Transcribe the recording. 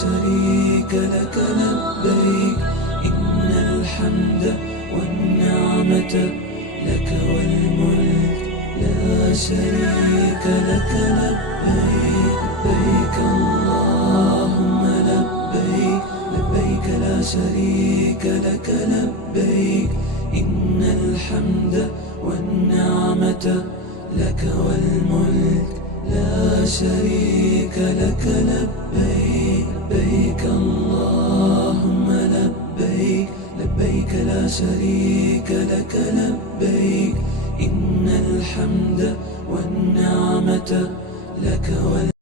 شريك لك لبيك إن الحمد والنعمة لك والملك لا شريك لك لبيك لبيك اللهم لبيك لبيك لا شريك لك لبيك إن الحمد والنعمة لك والملك لا شريك لك لبيك لبيك اللهم لبيك لبيك لا شريك لك لبيك إن الحمد والنعمة لك والملك